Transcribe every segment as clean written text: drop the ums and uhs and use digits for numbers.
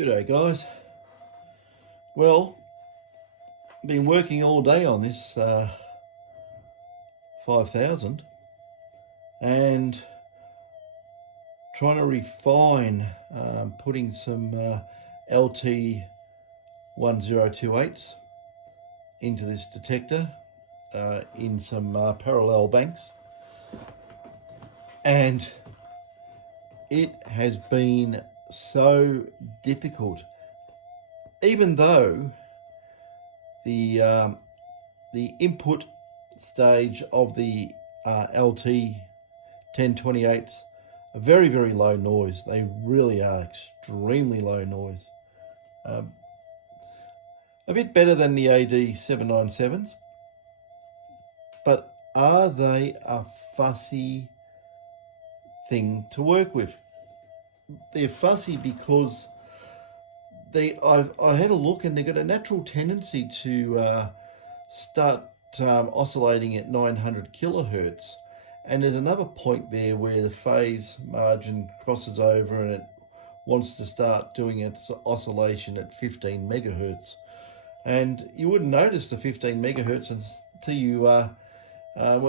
G'day guys. Well, been working all day on this 5000 and trying to refine putting some LT1028s into this detector in some parallel banks, and it has been so difficult, even though the input stage of the LT1028s are very, very low noise. They really are extremely low noise. A bit better than the AD797s, but are they a fussy thing to work with? They're fussy because I had a look, and they've got a natural tendency to start oscillating at 900 kilohertz, and there's another point there where the phase margin crosses over and it wants to start doing its oscillation at 15 megahertz, and you wouldn't notice the 15 megahertz until you went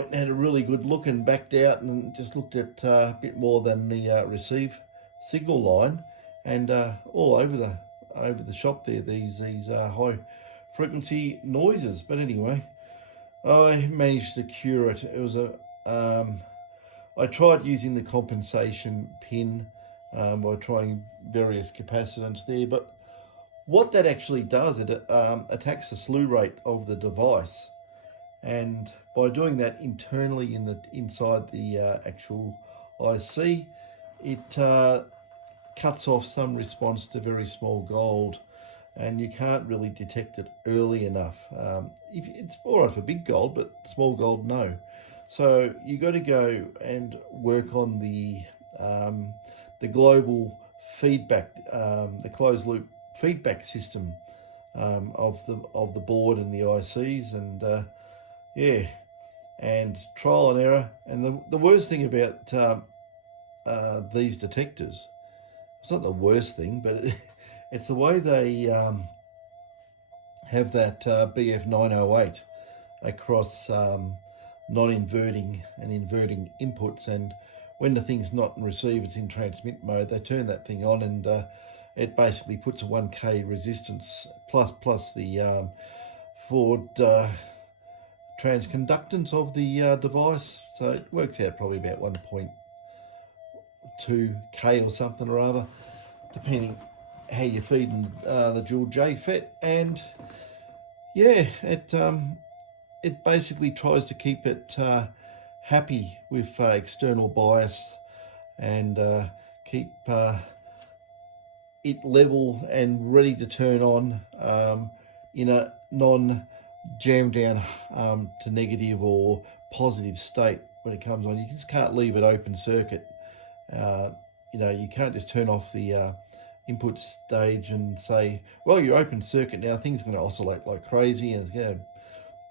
and had a really good look and backed out and just looked at a bit more than the receive signal line, and all over the shop there, these high frequency noises. But anyway, I managed to cure it. It was I tried using the compensation pin by trying various capacitance there, but what that actually does, it attacks the slew rate of the device, and by doing that internally inside the actual IC, it cuts off some response to very small gold, and you can't really detect it early enough. It's all right for big gold, but small gold, no. So you got to go and work on the global feedback, the closed loop feedback system of the board and the ICs, and and trial and error. And the worst thing about these detectors, it's not the worst thing, but it's the way they have that BF908 across non-inverting and inverting inputs, and when the thing's not in receive, it's in transmit mode, they turn that thing on, and it basically puts a 1K resistance plus the forward transconductance of the device, so it works out probably about 1.2K or something or other, depending how you're feeding the dual JFET. And yeah, it basically tries to keep it happy with external bias, and keep it level and ready to turn on in a non-jam down to negative or positive state when it comes on. You just can't leave it open circuit. You can't just turn off the input stage and say, well, you're open circuit now, things are going to oscillate like crazy, and it's going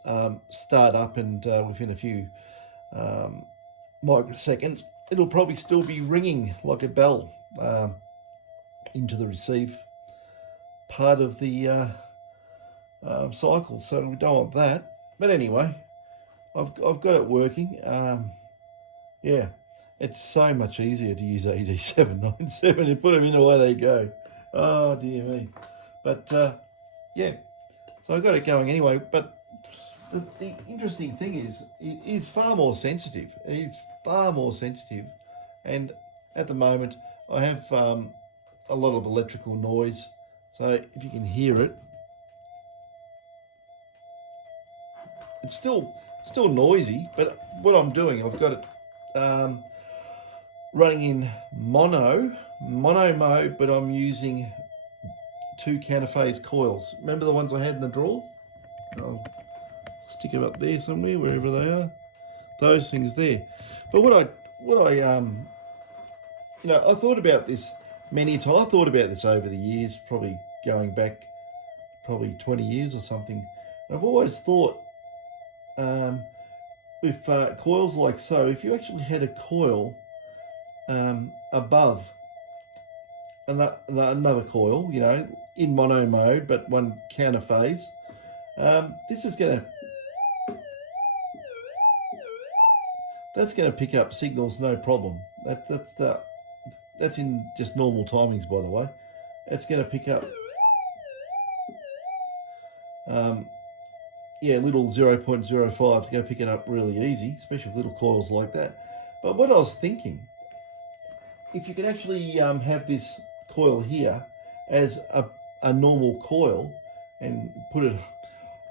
to start up, and within a few microseconds it'll probably still be ringing like a bell into the receive part of the cycle. So we don't want that. But anyway, I've got it working. Yeah, it's so much easier to use AD797 and put them in the way they go. Oh dear me. But yeah, so I got it going anyway. But the interesting thing is, it is far more sensitive. It's far more sensitive, and at the moment I have a lot of electrical noise. So if you can hear it, it's still noisy. But what I'm doing, I've got it running in mono mode, but I'm using 2 Counterphase coils. Remember the ones I had in the drawer? I'll stick them up there somewhere, wherever they are. Those things there. But what I I thought about this many times. I thought about this over the years, probably going back 20 years or something. I've always thought with coils like so, if you actually had a coil above another coil, you know, in mono mode, but one counterphase. This is that's going to pick up signals no problem. That's in just normal timings, by the way. It's going to pick up little 0.05 is going to pick it up really easy, especially with little coils like that. But what I was thinking, if you could actually have this coil here as a normal coil and put it,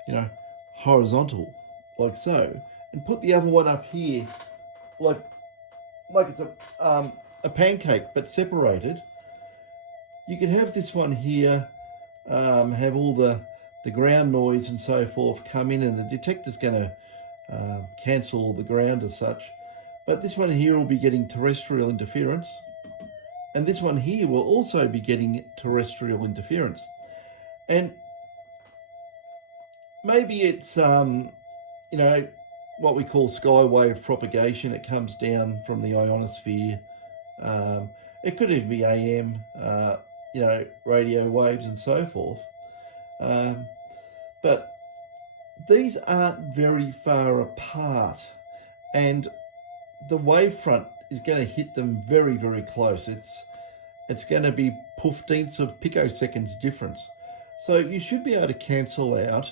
you know, horizontal like so, and put the other one up here like it's a pancake but separated, you could have this one here have all the ground noise and so forth come in, and the detector's going to cancel all the ground as such. But this one here will be getting terrestrial interference, and this one here will also be getting terrestrial interference. And maybe it's you know, what we call skywave propagation. It comes down from the ionosphere. It could even be AM, you know, radio waves and so forth. But these aren't very far apart, and the wavefront is going to hit them very, very close. It's going to be 0.15 of picoseconds difference. So you should be able to cancel out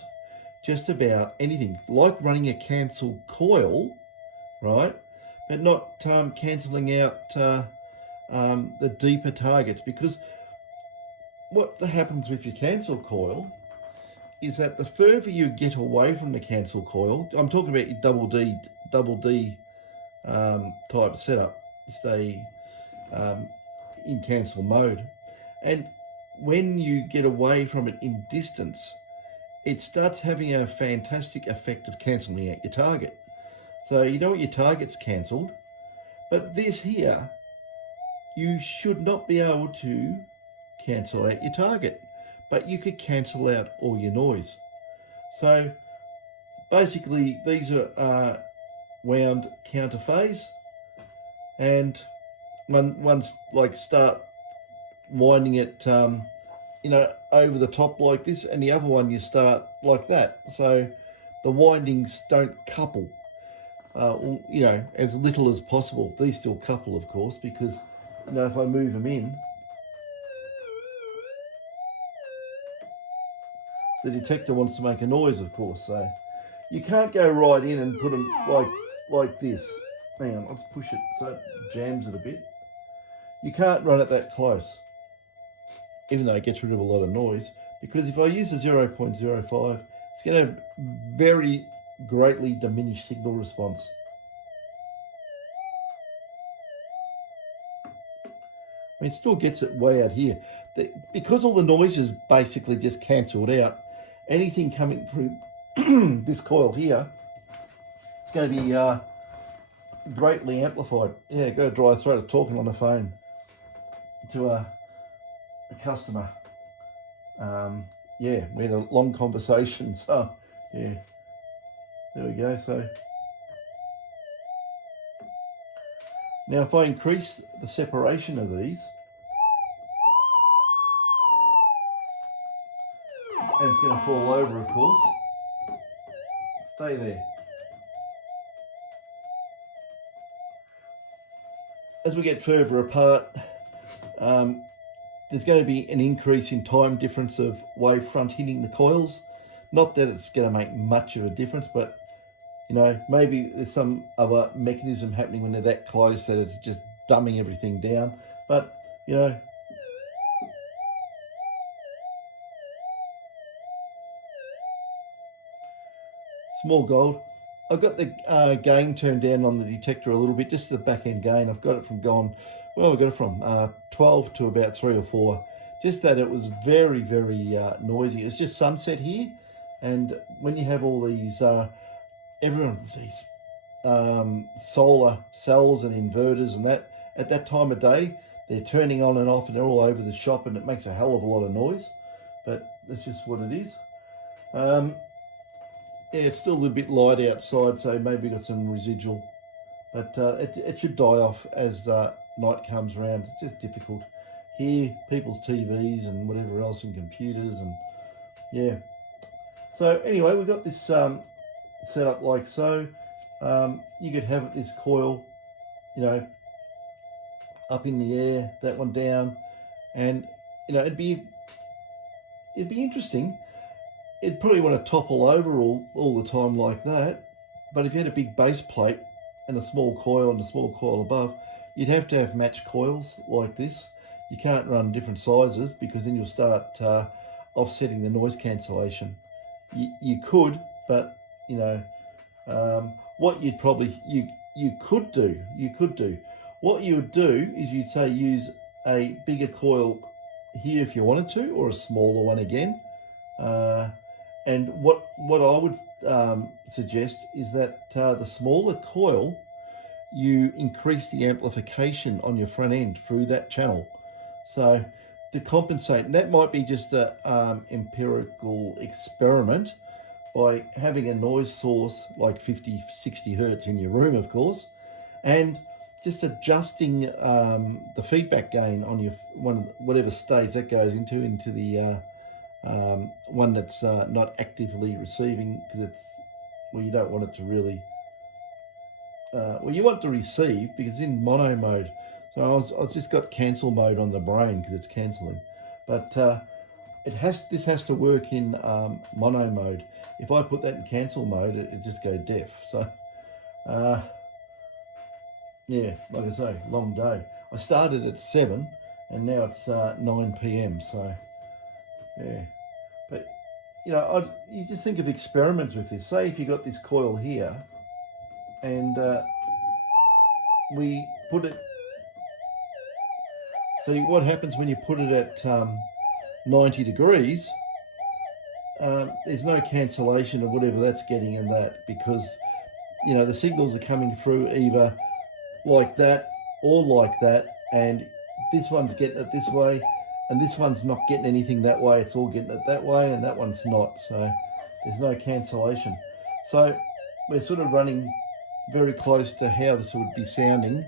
just about anything, like running a cancel coil, right? But not cancelling out the deeper targets, because what happens with your cancel coil is that the further you get away from the cancel coil, I'm talking about your double D type setup, stay in cancel mode, and when you get away from it in distance, it starts having a fantastic effect of cancelling out your target. So you know what, your target's cancelled, but this here, you should not be able to cancel out your target, but you could cancel out all your noise. So basically these are wound counterphase, and one's like start winding it you know, over the top like this, and the other one you start like that, so the windings don't couple, you know, as little as possible. These still couple, of course, because, you know, if I move them in, the detector wants to make a noise, of course, so you can't go right in and put them like this. Hang on, let's push it so it jams it a bit. You can't run it that close, even though it gets rid of a lot of noise, because if I use a 0.05, it's going to have very greatly diminished signal response. I mean, it still gets it way out here. Because all the noise is basically just cancelled out, anything coming through this coil here, it's going to be greatly amplified. Yeah, got a dry throat of talking on the phone to a customer. Yeah, we had a long conversation, so yeah, there we go. So now if I increase the separation of these, and it's going to fall over, of course. Stay there. As we get further apart, there's going to be an increase in time difference of wavefront hitting the coils. Not that it's going to make much of a difference, but, you know, maybe there's some other mechanism happening when they're that close that it's just dumbing everything down. But, you know, small gold. I've got the gain turned down on the detector a little bit, just the back end gain. I've got it from I got it from 12 to about 3 or 4. Just that it was very, very noisy. It's just sunset here, and when you have all these, everyone with these solar cells and inverters and that, at that time of day, they're turning on and off and they're all over the shop, and it makes a hell of a lot of noise, but that's just what it is. Yeah, it's still a little bit light outside, so maybe got some residual, but it should die off as night comes around. It's just difficult hear people's TVs and whatever else and computers and yeah. So anyway, we got this set up like so. You could have this coil, you know, up in the air, that one down, and you know it'd be interesting. It'd probably want to topple over all the time like that. But if you had a big base plate and a small coil and a small coil above, you'd have to have matched coils like this. You can't run different sizes because then you'll start offsetting the noise cancellation. You could, but you know, what you'd probably you could do what you would do is you'd say use a bigger coil here if you wanted to, or a smaller one again. And what I would suggest is that the smaller coil, you increase the amplification on your front end through that channel. So to compensate, and that might be just an empirical experiment by having a noise source like 50, 60 hertz in your room, of course, and just adjusting the feedback gain on your whatever stage that goes into the one that's not actively receiving, because you don't want it to really you want it to receive because it's in mono mode. So I've just got cancel mode on the brain because it's cancelling, but this has to work in mono mode. If I put that in cancel mode, it just go deaf. So yeah, like I say, long day. I started at 7 and now it's 9 p.m. So yeah, but you know, you just think of experiments with this. Say if you got this coil here and we put it, so what happens when you put it at 90 degrees, there's no cancellation of whatever that's getting in that, because you know the signals are coming through either like that or like that, and this one's getting it this way and this one's not getting anything that way, it's all getting it that way, and that one's not, so there's no cancellation. So we're sort of running very close to how this would be sounding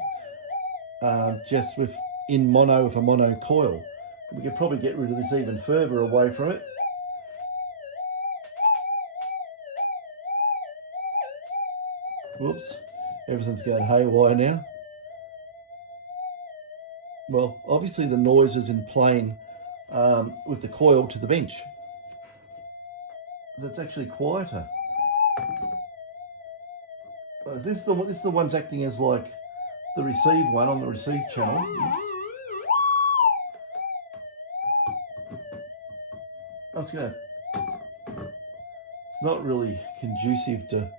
just with a mono coil. We could probably get rid of this even further away from it. Whoops, everything's going haywire now. Well, obviously the noise is in plane with the coil to the bench. It's actually quieter. This is the one's acting as like the receive one on the receive channel. Oops. It's not really conducive to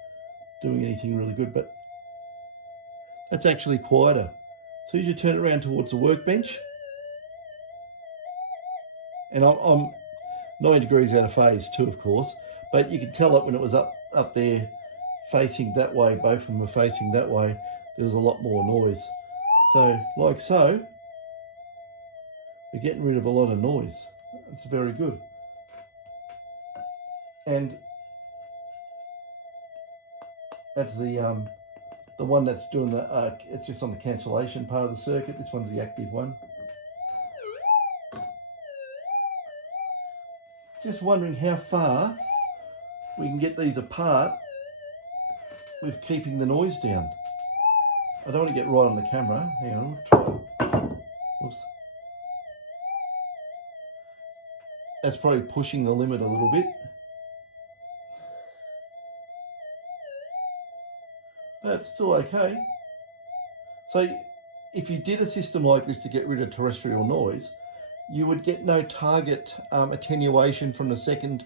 doing anything really good, but that's actually quieter. So you turn it around towards the workbench, and I'm 9 degrees out of phase too, of course, but you could tell it when it was up there facing that way, both of them were facing that way, there was a lot more noise. So like so, we're getting rid of a lot of noise. It's very good. And that's the one that's doing the, it's just on the cancellation part of the circuit. This one's the active one. Just wondering how far we can get these apart with keeping the noise down. I don't want to get right on the camera. Hang on, try it. Oops. That's probably pushing the limit a little bit. But it's still okay. So if you did a system like this to get rid of terrestrial noise, you would get no target attenuation from the second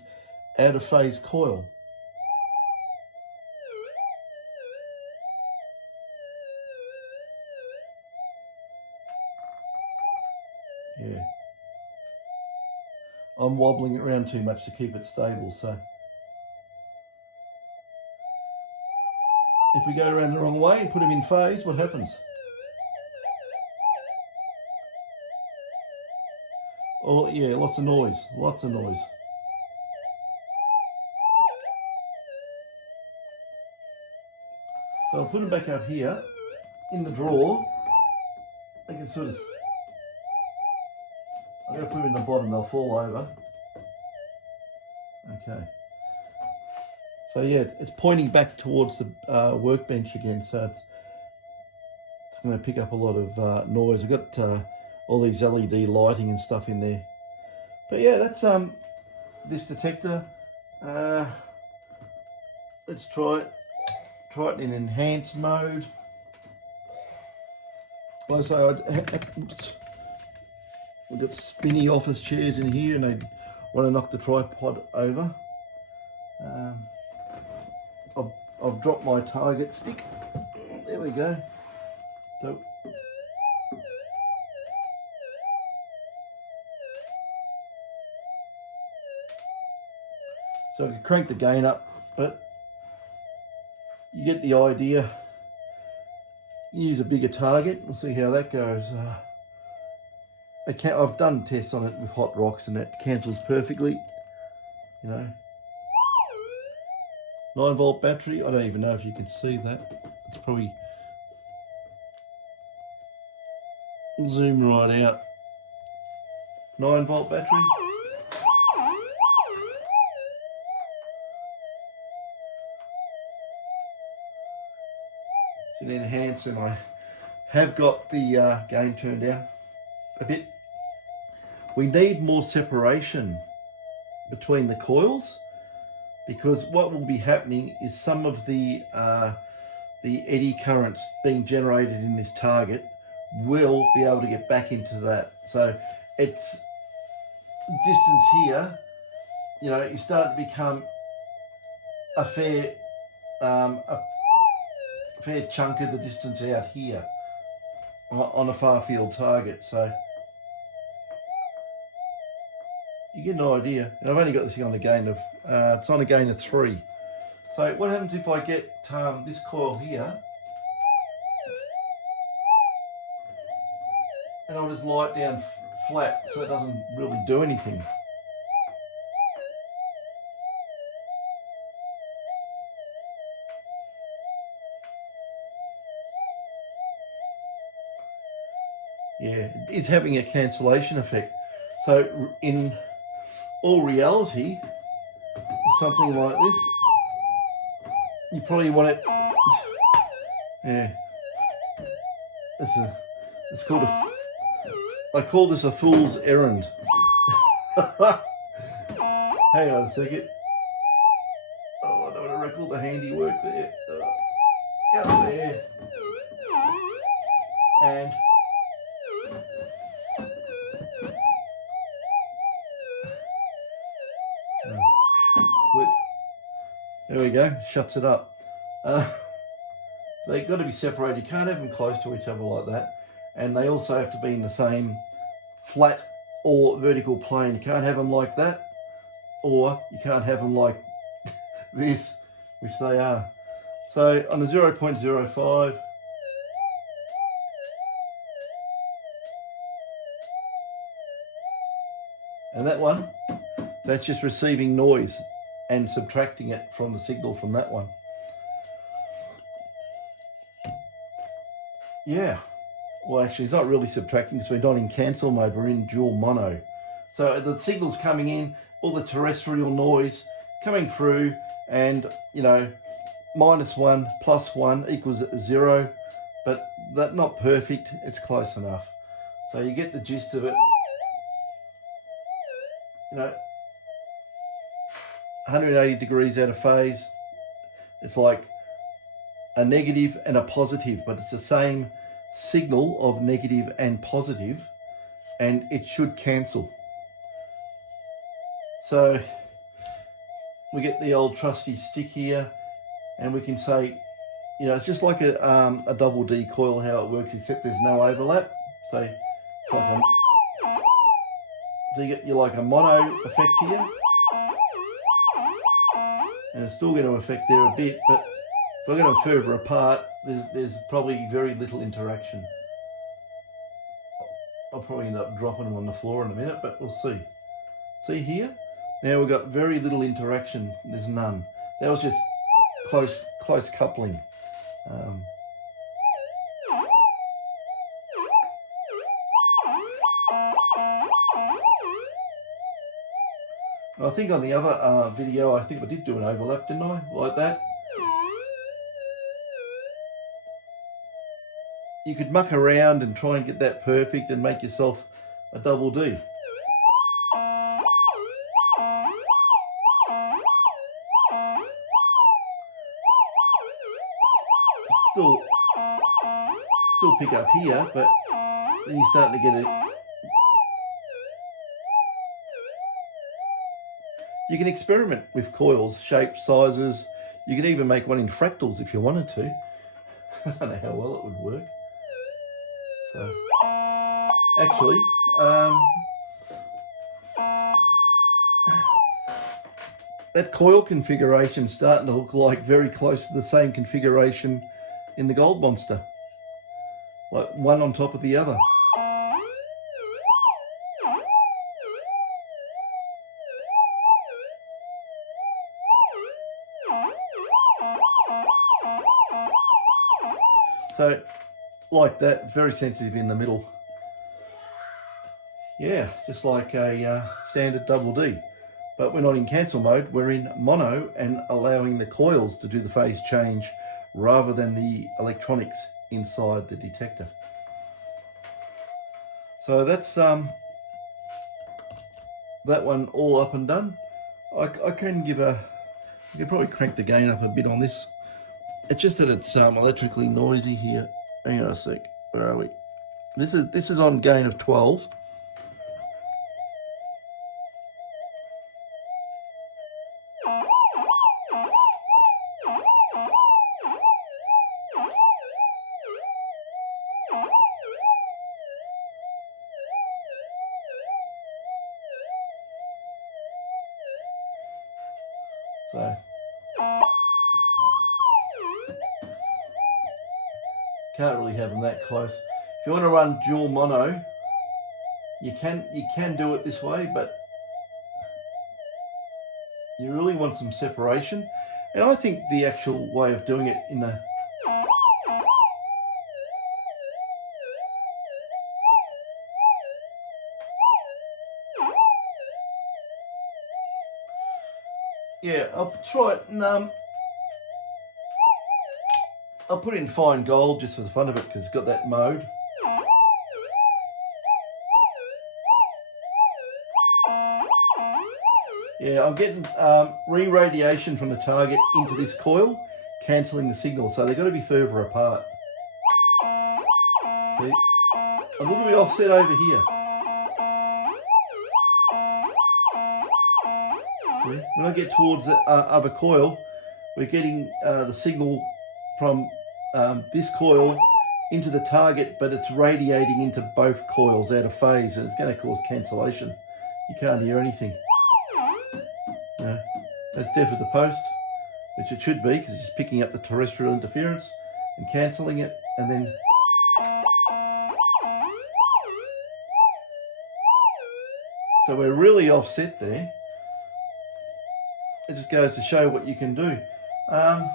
out of phase coil. Yeah. I'm wobbling it around too much to keep it stable, so. If we go around the wrong way and put them in phase, what happens? Oh yeah, lots of noise, lots of noise. So I'll put them back up here in the drawer. I can sort of, I'm going to put them in the bottom, they'll fall over. Okay. So yeah, it's pointing back towards the workbench again, so it's going to pick up a lot of noise. I've got all these LED lighting and stuff in there. But yeah, that's this detector. Let's try it in enhanced mode. Also, oops, we've got spinny office chairs in here, and they want to knock the tripod over. I've dropped my target stick. There we go. So I can crank the gain up, but you get the idea. Use a bigger target. We'll see how that goes. I've done tests on it with hot rocks, and it cancels perfectly. You know, 9-volt battery. I don't even know if you can see that. It's probably zoom right out. 9-volt battery. It's an enhance, and I have got the gain turned down a bit. We need more separation between the coils, because what will be happening is some of the eddy currents being generated in this target will be able to get back into that. So it's distance here, you know, you start to become a fair chunk of the distance out here on a far field target. So you get an idea. And I've only got this thing on a gain of, it's on a gain of 3. So what happens if I get this coil here, and I'll just lie it down flat so it doesn't really do anything. Yeah, it's having a cancellation effect. So in all reality, something like this, you probably want it. Yeah, it's called I call this a fool's errand. Hang on a second. Oh, I don't want to wreck all the handiwork there. Out there. And flip. There we go. Shuts it up. They've got to be separated. You can't have them close to each other like that. And they also have to be in the same flat or vertical plane. You can't have them like that, or you can't have them like this, which they are. So on the 0.05, and that one, that's just receiving noise and subtracting it from the signal from that one. Yeah, well actually it's not really subtracting because we're not in cancel mode, we're in dual mono. So the signal's coming in, all the terrestrial noise coming through, and you know, -1 + 1 equals 0, but that's not perfect, it's close enough. So you get the gist of it. You know, 180 degrees out of phase. It's like a negative and a positive, but it's the same signal of negative and positive, and it should cancel. So we get the old trusty stick here, and we can say, you know, it's just like a double D coil, how it works, except there's no overlap. So it's like so you get like a mono effect here, and it's still going to affect there a bit, but if I get them further apart, there's probably very little interaction. I'll probably end up dropping them on the floor in a minute, but we'll see. See here? Now we've got very little interaction. There's none. That was just close coupling. I think on the other video, I think I did do an overlap, didn't I? Like that. You could muck around and try and get that perfect and make yourself a double D. Still pick up here, but then you're starting to get it. You can experiment with coils, shapes, sizes. You can even make one in fractals if you wanted to. I don't know how well it would work. So, actually, that coil configuration is starting to look like very close to the same configuration in the Gold Monster. Like one on top of the other. So, like that, it's very sensitive in the middle. Yeah, just like a standard double D. But we're not in cancel mode, we're in mono and allowing the coils to do the phase change rather than the electronics inside the detector. So that's that one all up and done. I can give a, I could probably crank the gain up a bit on this. It's just that it's electrically noisy here. Hang on a sec, where are we? This is on gain of 12. So can't really have them that close. If you want to run dual mono, you can do it this way, but you really want some separation. And I think the actual way of doing it in the I'll try it and I'll put in fine gold just for the fun of it because it's got that mode. Yeah, I'm getting re-radiation from the target into this coil, cancelling the signal, so they've got to be further apart. See, a little bit offset over here. See? When I get towards the other coil, we're getting the signal from this coil into the target, but it's radiating into both coils out of phase, and it's going to cause cancellation. You can't hear anything. Yeah, that's deaf at the post, which it should be because it's just picking up the terrestrial interference and cancelling it, and then so we're really offset there. It just goes to show what you can do. I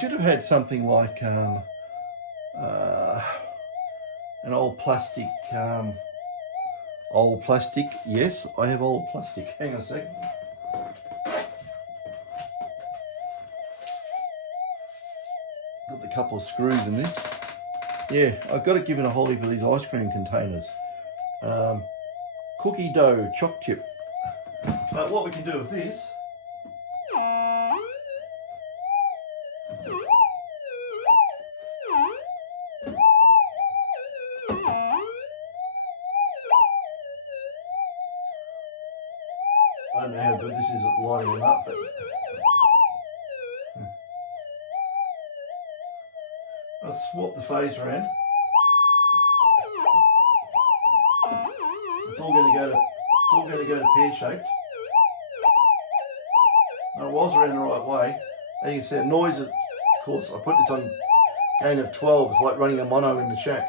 should have had something like an old plastic. Old plastic. Yes, I have old plastic. Hang on a sec. Got the couple of screws in this. Yeah, I've got to give it a whole heap of these ice cream containers. Cookie dough, choc chip. But what we can do with this, I don't know how good this is at lining them up, but I'll swap the phase around. It's all going to go to pear shaped. And it was around the right way. And you can see the noise, of course, I put this on gain of 12. It's like running a mono in the shack.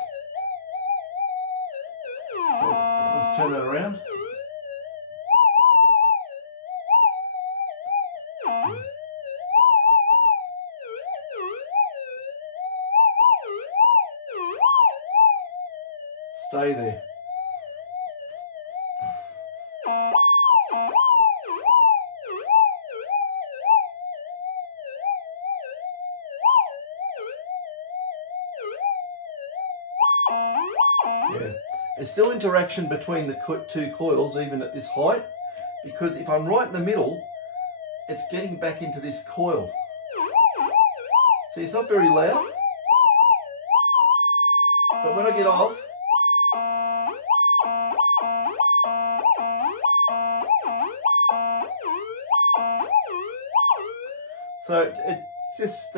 So let's turn that around. Stay there. There's still interaction between the two coils even at this height, because if I'm right in the middle, it's getting back into this coil. See, it's not very loud, but when I get off, so it just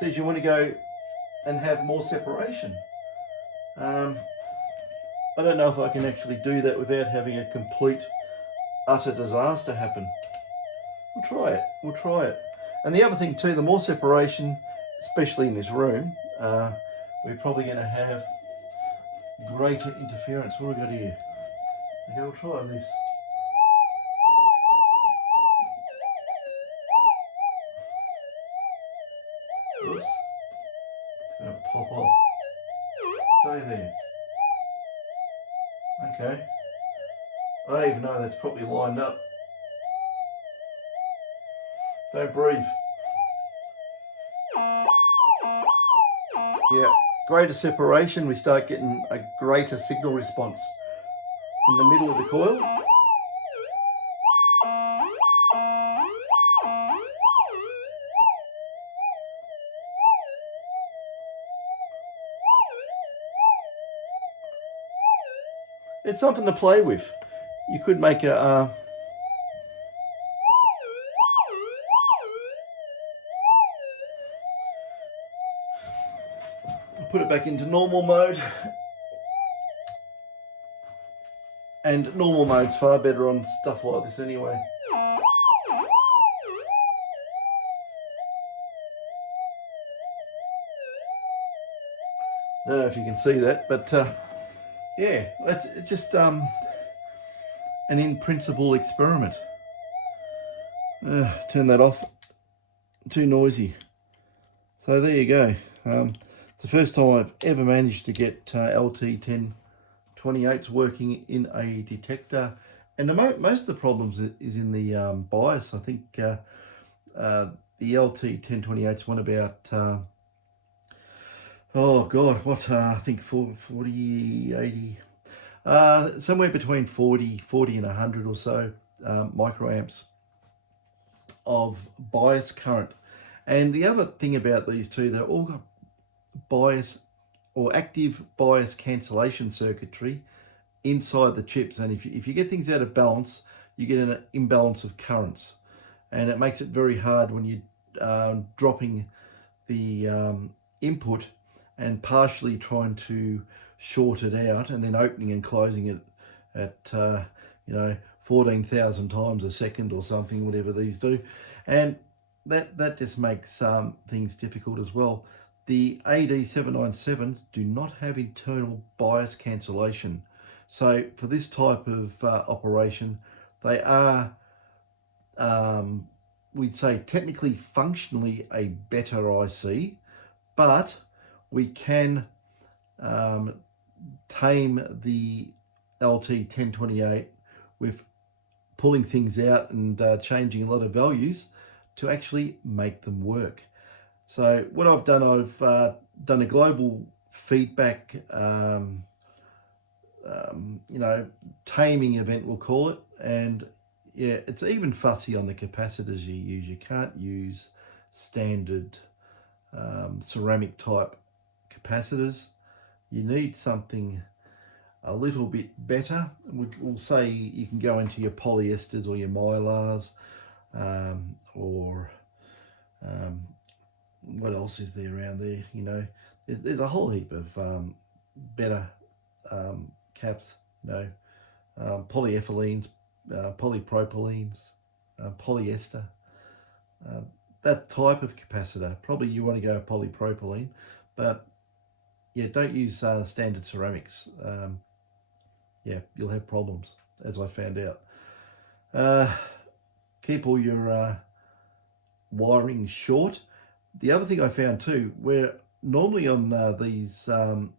says you want to go and have more separation. I don't know if I can actually do that without having a complete, utter disaster happen. We'll try it. We'll try it. And the other thing too, the more separation, especially in this room, we're probably going to have greater interference. What have we got here? Okay, we'll try this. Oops. It's going to pop off. Stay there. Okay. I don't even know that's probably lined up. Don't breathe. Yeah, greater separation, we start getting a greater signal response in the middle of the coil. It's something to play with. You could make a put it back into normal mode, and normal mode's far better on stuff like this anyway. I don't know if you can see that, but yeah, it's just an in-principle experiment. Turn that off, too noisy. So there you go. It's the first time I've ever managed to get LT1028s working in a detector, and most of the problems is in the bias. I think the LT1028s went about oh god, what I think 40, 80, somewhere between 40 and 100 or so microamps of bias current. And the other thing about these two, they've all got bias or active bias cancellation circuitry inside the chips, and if you get things out of balance, you get an imbalance of currents, and it makes it very hard when you're dropping the input and partially trying to short it out and then opening and closing it at 14,000 times a second or something, whatever these do, and that just makes things difficult as well. The AD797s do not have internal bias cancellation, so for this type of operation, they are we'd say technically functionally a better IC, but we can tame the LT1028 with pulling things out and changing a lot of values to actually make them work. So what I've done, I've done a global feedback taming event, we'll call it, and yeah, it's even fussy on the capacitors you use. You can't use standard ceramic type capacitors. You need something a little bit better. We'll say you can go into your polyesters or your mylars, or what else is there around there? There's a whole heap of better caps, polyethylenes, polypropylenes, polyester, that type of capacitor. Probably you want to go polypropylene, but yeah, don't use standard ceramics. Yeah, you'll have problems, as I found out. Keep all your wiring short. The other thing I found too, where normally on these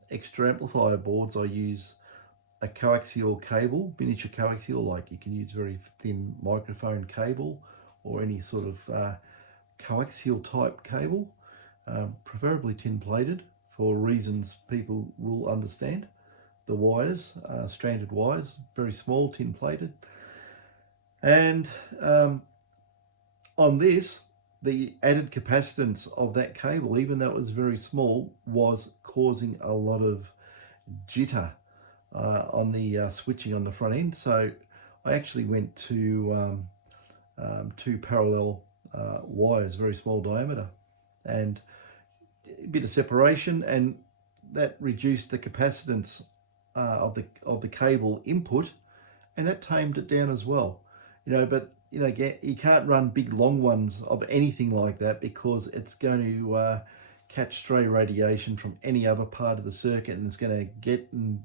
extra amplifier boards, I use a coaxial cable, miniature coaxial, like you can use very thin microphone cable or any sort of coaxial type cable, preferably tin plated for reasons people will understand. the wires, stranded wires, very small, tin plated. And on this, the added capacitance of that cable, even though it was very small, was causing a lot of jitter on the switching on the front end. So I actually went to two parallel wires, very small diameter, and a bit of separation, and that reduced the capacitance of the cable input, and that tamed it down as well. But you can't run big long ones of anything like that, because it's going to catch stray radiation from any other part of the circuit, and it's going to get, and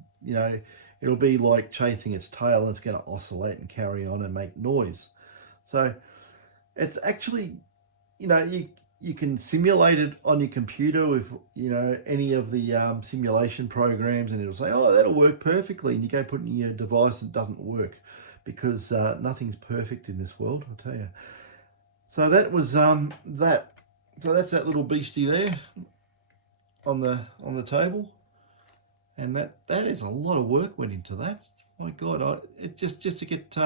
it'll be like chasing its tail, and it's going to oscillate and carry on and make noise. So it's actually, you can simulate it on your computer with any of the simulation programs, and it'll say, oh, that'll work perfectly, and you go put it in your device and it doesn't work, because nothing's perfect in this world, I'll tell you. So that was that. So that's that little beastie there on the table, and that is a lot of work went into that. My God, it just to get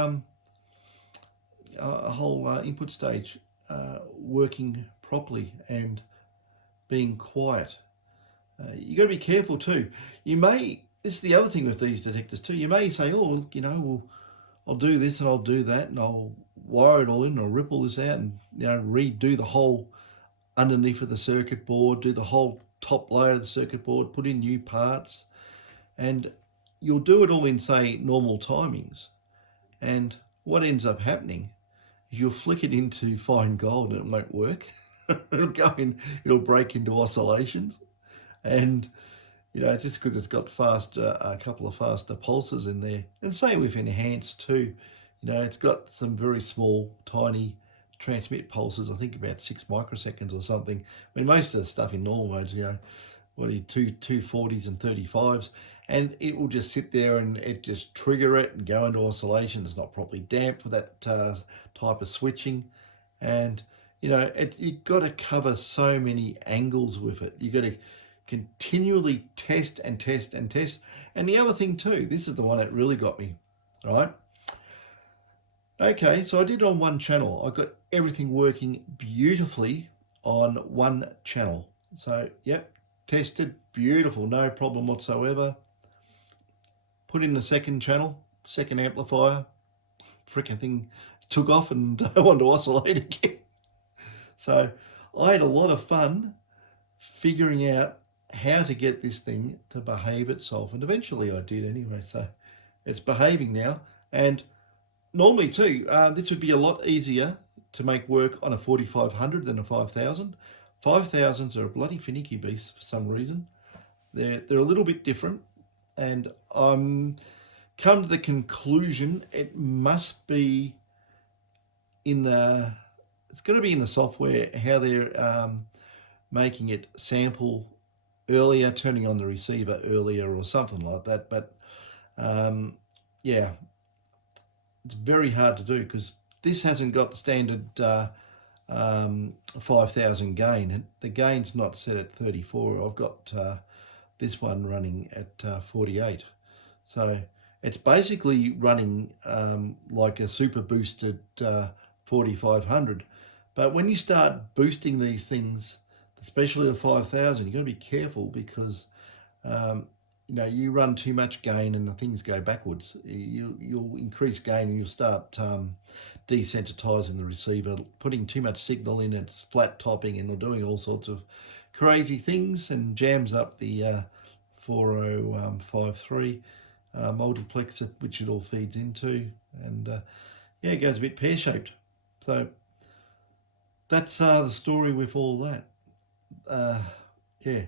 a whole input stage working properly and being quiet. You got to be careful too. This is the other thing with these detectors too. You may say, oh, well, I'll do this and I'll do that, and I'll wire it all in, and I'll rip all this out, and redo the whole underneath of the circuit board, do the whole top layer of the circuit board, put in new parts, and you'll do it all in, say, normal timings. And what ends up happening is you'll flick it into fine gold and it won't work. It'll break into oscillations, and just because it's got a couple of faster pulses in there. And same with enhanced too. It's got some very small, tiny transmit pulses, I think about 6 microseconds or something. I mean, most of the stuff in normal modes, what are you, 240s and 35s, and it will just sit there and it just trigger it and go into oscillation. It's not properly damped for that type of switching. And you've got to cover so many angles with it. You've got to continually test and test and test. And the other thing too, this is the one that really got me, right? Okay, so I did it on one channel. I got everything working beautifully on one channel. So, yep, tested, beautiful, no problem whatsoever. Put in the second channel, second amplifier, freaking thing took off and I wanted to oscillate again. So I had a lot of fun figuring out how to get this thing to behave itself, and eventually I did anyway. So it's behaving now, and normally too, this would be a lot easier to make work on a 4500 than a 5000. 5000s are a bloody finicky beast for some reason. They're a little bit different, and I'm come to the conclusion it must be it's going to be in the software, how they're making it sample earlier, turning on the receiver earlier or something like that. But yeah, it's very hard to do because this hasn't got the standard 5000 gain. The gain's not set at 34. I've got this one running at 48. So it's basically running like a super boosted 4500. But when you start boosting these things, especially the 5000, you've got to be careful because you run too much gain and the things go backwards. You'll increase gain and you'll start desensitizing the receiver, putting too much signal in, it's flat topping and doing all sorts of crazy things and jams up the 4053 multiplexer, which it all feeds into, and yeah, it goes a bit pear-shaped. So that's the story with all that. Yeah,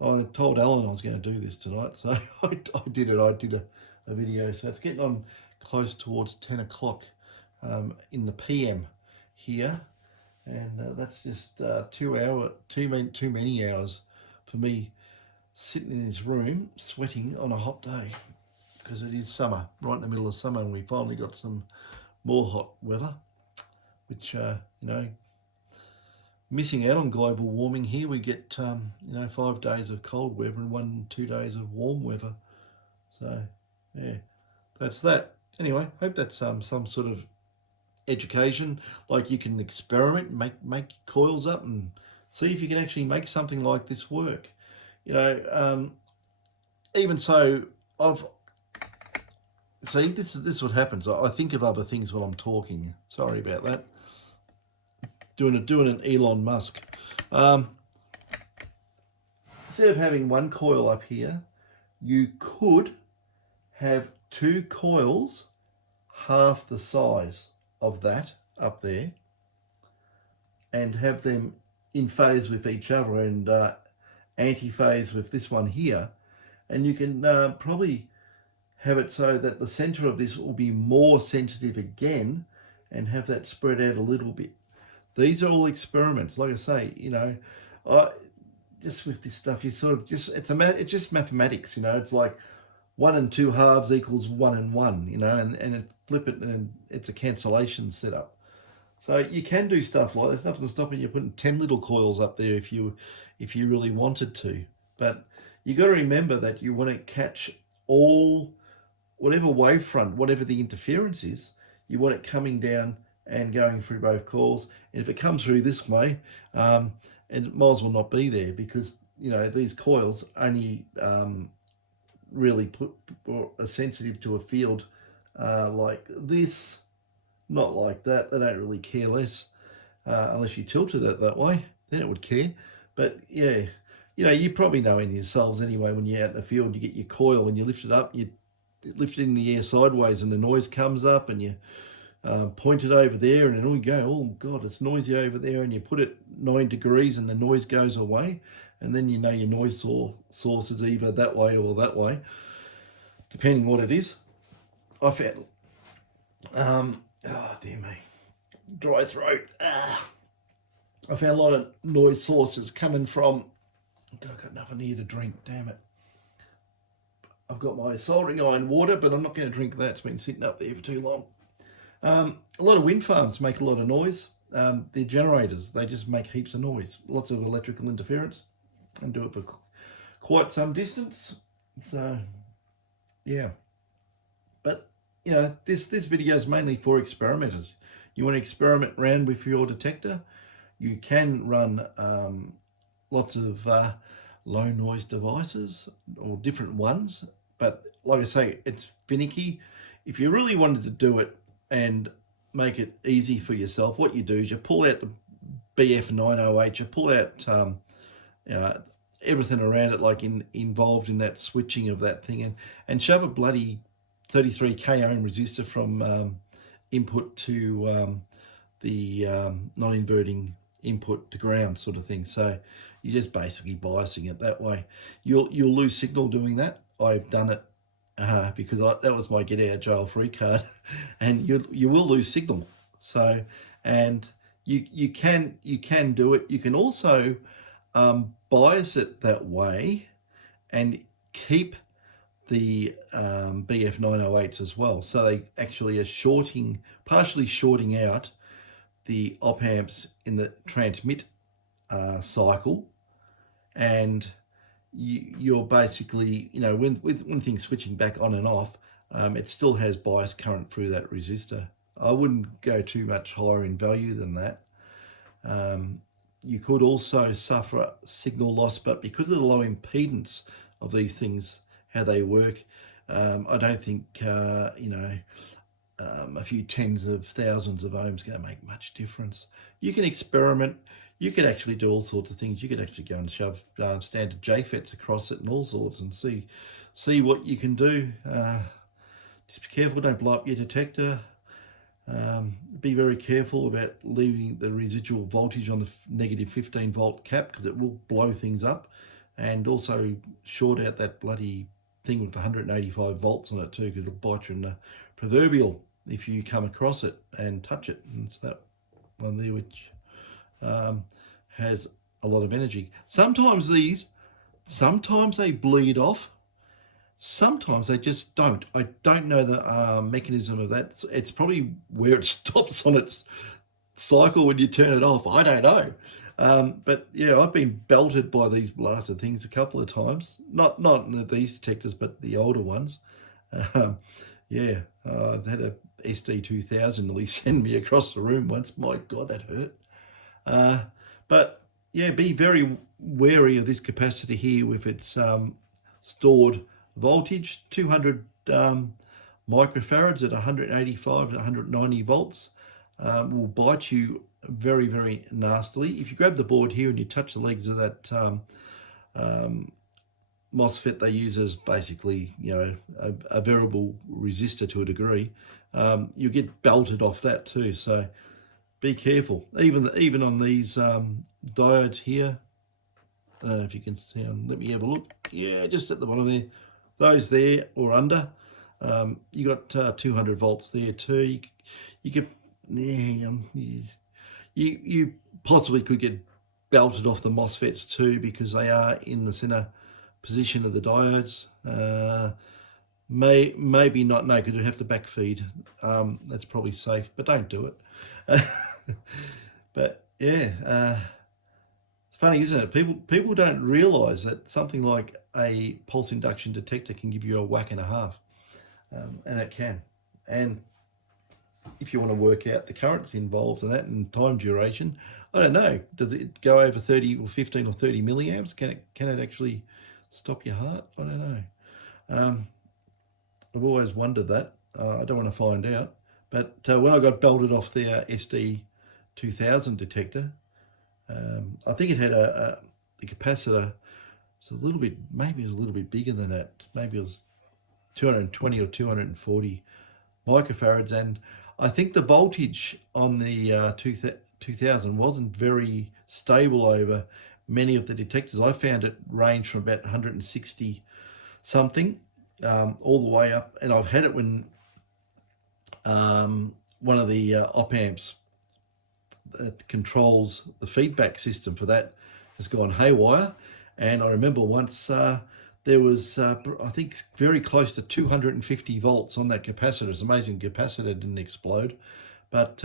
I told Alan I was going to do this tonight, so I did it. I did a video, so it's getting on close towards 10 o'clock in the PM here, and that's just 2 many hours for me sitting in this room sweating on a hot day, because it is summer, right in the middle of summer, and we finally got some more hot weather, which missing out on global warming here. We get 5 days of cold weather and 1-2 days of warm weather. So yeah, that's that. Anyway, hope that's some sort of education. Like, you can experiment, make coils up and see if you can actually make something like this work. You know, even so, I've see this is what happens. I think of other things while I'm talking. Sorry about that. Doing an Elon Musk. Instead of having one coil up here, you could have two coils half the size of that up there, and have them in phase with each other and anti-phase with this one here, and you can probably have it so that the center of this will be more sensitive again, and have that spread out a little bit. These are all experiments. Like I say, you know, just with this stuff, you sort of it's just mathematics. You know, it's like 1 and 2 halves equals 1 and 1. You know, and flip it, and it's a cancellation setup. So you can do stuff like, there's nothing stopping you putting 10 little coils up there if you really wanted to. But you got to remember that you want to catch all, whatever wavefront, whatever the interference is, you want it coming down and going through both coils. And if it comes through this way, it might as well not be there, because you know these coils only really are sensitive to a field like this. Not like that. They don't really care less, unless you tilted it that way, then it would care. But yeah, you know, you probably know in yourselves anyway, when you're out in the field, you get your coil and you lift it up, you lift it in the air sideways, and the noise comes up, and you point it over there, and then you go, oh God, it's noisy over there, and you put it 9 degrees and the noise goes away, and then you know your noise source is either that way or that way, depending what it is. I found, oh dear me, dry throat. I found a lot of noise sources coming from, I've got nothing here to drink, damn it. I've got my soldering iron water, but I'm not going to drink that. It's been sitting up there for too long. A lot of wind farms make a lot of noise. They're generators. They just make heaps of noise. Lots of electrical interference, and do it for quite some distance. So, yeah. But, you know, this video is mainly for experimenters. You want to experiment around with your detector, you can run lots of low noise devices, or different ones. But like I say, it's finicky. If you really wanted to do it and make it easy for yourself, what you do is you pull out the BF908, you pull out everything around it, like involved in that switching of that thing, and shove a bloody 33k ohm resistor from input to the non-inverting input to ground sort of thing. So you're just basically biasing it that way. You'll lose signal doing that. I've done it because that was my get out of jail free card, and you will lose signal. So, and you can do it. You can also bias it that way and keep the BF908s as well. So they actually are partially shorting out the op amps in the transmit cycle, and you're basically, you know, when things switching back on and off, it still has bias current through that resistor. I wouldn't go too much higher in value than that. You could also suffer signal loss, but because of the low impedance of these things, how they work, I don't think a few tens of thousands of ohms going to make much difference. You can experiment. You could actually do all sorts of things. You could actually go and shove standard JFETs across it and all sorts, and see what you can do. Just be careful, don't blow up your detector. Be very careful about leaving the residual voltage on the negative 15 volt cap, because it will blow things up, and also short out that bloody thing with 185 volts on it too, because it'll bite you in the proverbial if you come across it and touch it. And it's that one there which has a lot of energy. Sometimes they bleed off, sometimes they just don't. I don't know the mechanism of that. It's probably where it stops on its cycle when you turn it off. I don't know. But yeah, I've been belted by these blasted things a couple of times. Not these detectors, but the older ones. Um, yeah, I've had a SD2000 nearly send me across the room once. My God, that hurt. But yeah, be very wary of this capacitor here with its stored voltage, 200 microfarads at 185 to 190 volts. Will bite you very, very nastily. If you grab the board here and you touch the legs of that MOSFET they use as basically, a variable resistor to a degree, you get belted off that too. So be careful. Even on these diodes here, I don't know if you can see them. Let me have a look. Yeah, just at the bottom there. Those there or under. You got 200 volts there too. You could, yeah, you possibly could get belted off the MOSFETs too, because they are in the center position of the diodes. Maybe not, no, because you'd have to backfeed. That's probably safe, but don't do it. But yeah, it's funny, isn't it? People don't realise that something like a pulse induction detector can give you a whack and a half, and it can. And if you want to work out the currents involved in that and time duration, I don't know. Does it go over 30 or 15 or 30 milliamps? Can it actually stop your heart? I don't know. I've always wondered that. I don't want to find out. But when I got belted off the SD2000 detector, I think it had the capacitor. It's a little bit, maybe it was a little bit bigger than that. Maybe it was 220 or 240 microfarads, and I think the voltage on the 2000 wasn't very stable over many of the detectors. I found it range from about 160 something all the way up, and I've had it when one of the op amps that controls the feedback system for that has gone haywire. And I remember once there was, I think, very close to 250 volts on that capacitor. It's amazing the capacitor didn't explode. But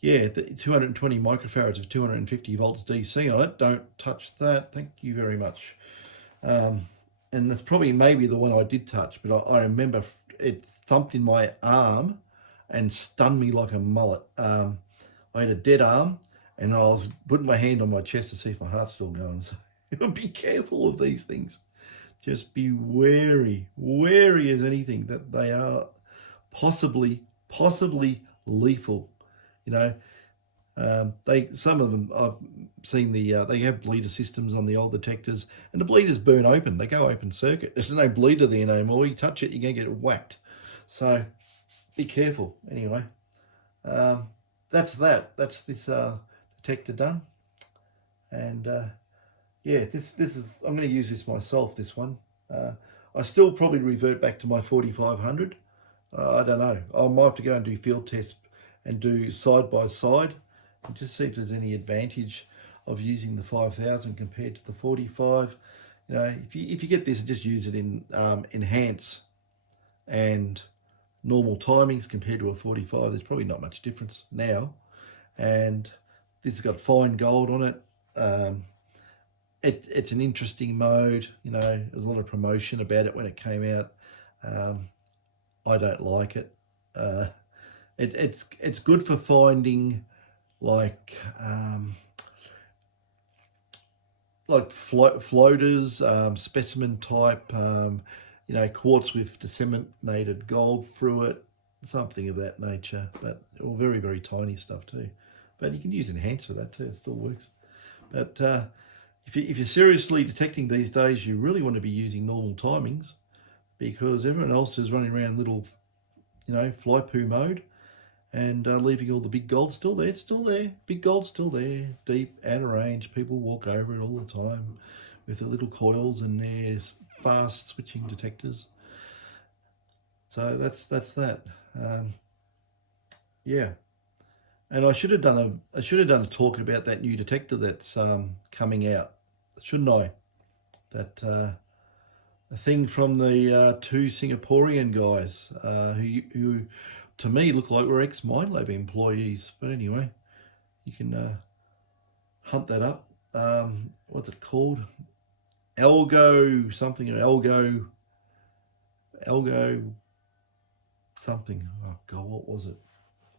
yeah, the 220 microfarads of 250 volts DC on it. Don't touch that. Thank you very much. And that's probably maybe the one I did touch, but I remember it thumped in my arm and stunned me like a mullet. I had a dead arm, and I was putting my hand on my chest to see if my heart's still going. So be careful of these things. Just be wary as anything, that they are possibly lethal. Some of them I've seen they have bleeder systems on the old detectors, and the bleeders burn open. They go open circuit. There's no bleeder there no more. You touch it, you're gonna get whacked. So be careful. Anyway, that's this detector done, and yeah, this is, I'm going to use this myself. This one, I still probably revert back to my 4500. I don't know. I might have to go and do field tests and do side by side and just see if there's any advantage of using the 5000 compared to the 45. If you get this and just use it in enhance and normal timings compared to a 45, there's probably not much difference now. And this has got fine gold on it. It's an interesting mode. There's a lot of promotion about it when it came out. I don't like it. It's good for finding like floaters, specimen type, quartz with disseminated gold through it, something of that nature. But all very, very tiny stuff too. But you can use enhance for that too. It still works. But if you're seriously detecting these days, you really want to be using normal timings, because everyone else is running around little, fly poo mode, and leaving all the big gold still there. It's still there. Big gold still there. Deep, out of range. People walk over it all the time with the little coils and their fast switching detectors. So that's that. Yeah. And I should have done a talk about that new detector that's coming out, shouldn't I? That a thing from the two Singaporean guys who to me look like we're ex-Minelab employees. But anyway, you can hunt that up. What's it called? Algo something, or Algo something. Oh God, what was it?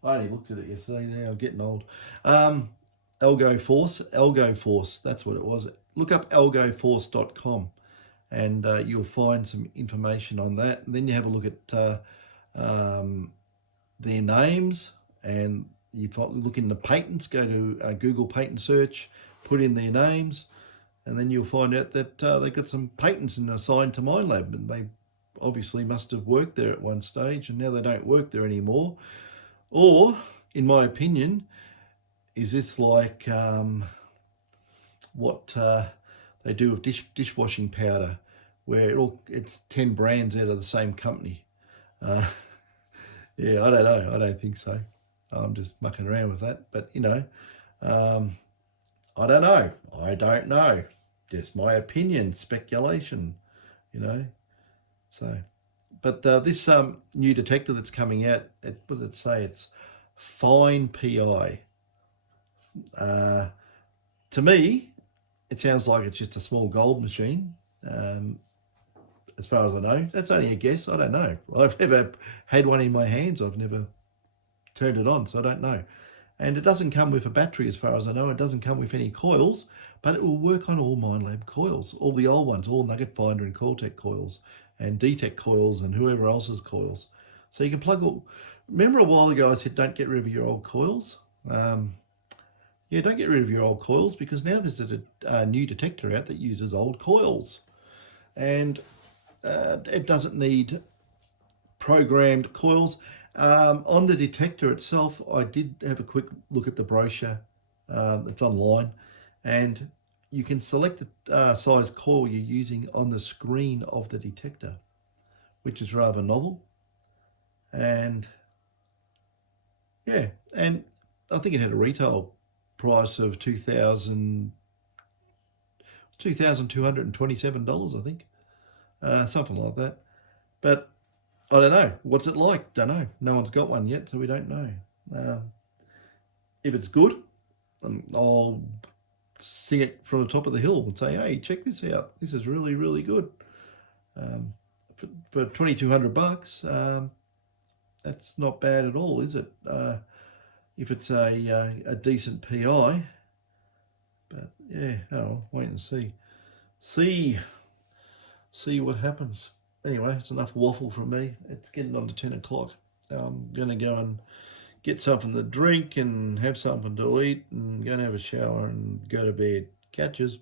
I only looked at it yesterday. Now I'm getting old. Algo Force. That's what it was. Look up algoforce.com and you'll find some information on that. And then you have a look at their names, and you look in the patents. Go to Google patent search, put in their names, and then you'll find out that they've got some patents and assigned to Minelab, and they obviously must have worked there at one stage, and now they don't work there anymore. Or, in my opinion, is this like what they do with dishwashing powder, where it's 10 brands out of the same company? Yeah, I don't know. I don't think so. I'm just mucking around with that. But, I don't know. I don't know. Just my opinion, speculation, So, but this new detector that's coming out, what does it say? It's fine PI. To me, it sounds like it's just a small gold machine. As far as I know, that's only a guess. I don't know. I've never had one in my hands. I've never turned it on, so I don't know. And it doesn't come with a battery, as far as I know. It doesn't come with any coils, but it will work on all Minelab coils, all the old ones, all Nugget Finder and Coiltech coils, and DTech coils, and whoever else's coils. So you can plug all. Remember a while ago I said don't get rid of your old coils. Yeah, don't get rid of your old coils, because now there's a new detector out that uses old coils, and it doesn't need programmed coils. On the detector itself, I did have a quick look at the brochure. It's online, and you can select the size coil you're using on the screen of the detector, which is rather novel. And yeah, and I think it had a retail price of $2,227, I think, something like that. But I don't know. What's it like? Don't know. No one's got one yet, so we don't know. If it's good, I'll sing it from the top of the hill and say, hey, check this out. This is really, really good. For $2,200, that's not bad at all, is it? If it's a decent PI. But yeah, wait and see. See what happens. Anyway, it's enough waffle from me. It's getting on to 10 o'clock. I'm going to go and get something to drink and have something to eat and go and have a shower and go to bed. Catches.